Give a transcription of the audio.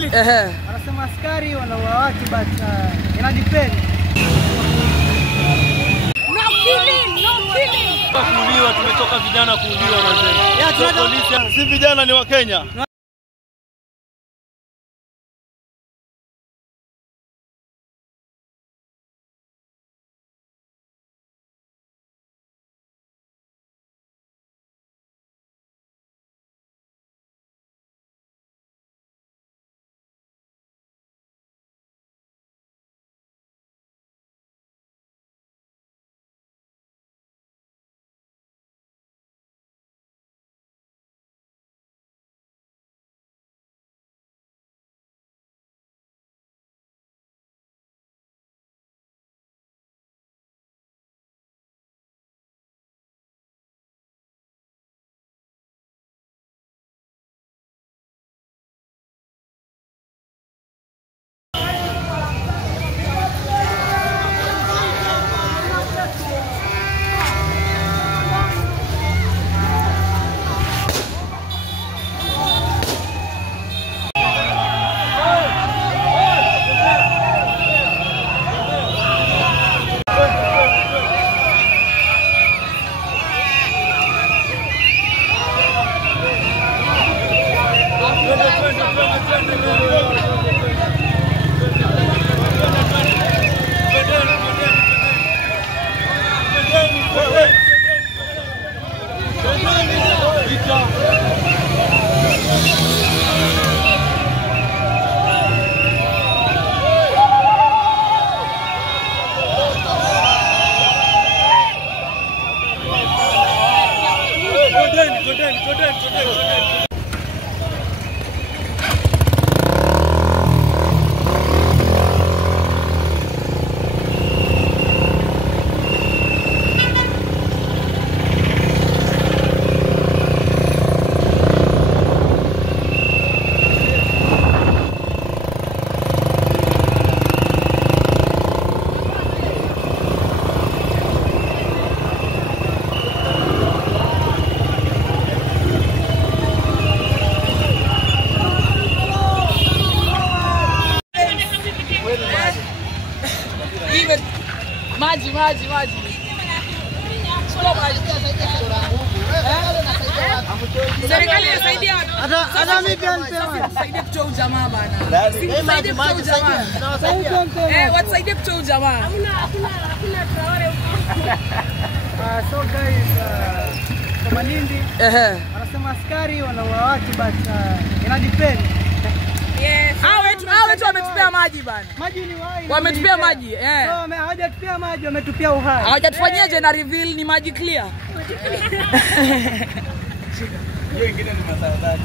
serikali. Wanasema askari wanaua watu but ina depend. No killing. Kuuliwa, tumetoka vijana kuuliwa manzeni. Polisi si vijana, ni wa Kenya. Maji. Serikali inasaidia watu. Hata mimi pia nipewa. Tusaidie kutoa ujamaa bana. Tusaidie kutoa ujamaa. Watusaidie kutoa ujamaa. Hakuna Traore huko. So guys, kwa Malindi wanasema askari wanaua watu but ina depend. Yes. Hao wetu wametupea maji bana. Maji ni wai. Wametupea maji. So hawajatupea maji, wametupea uhai. Hawajatufanyaje na reveal ni maji clear. Hiyo ingine ni masawa.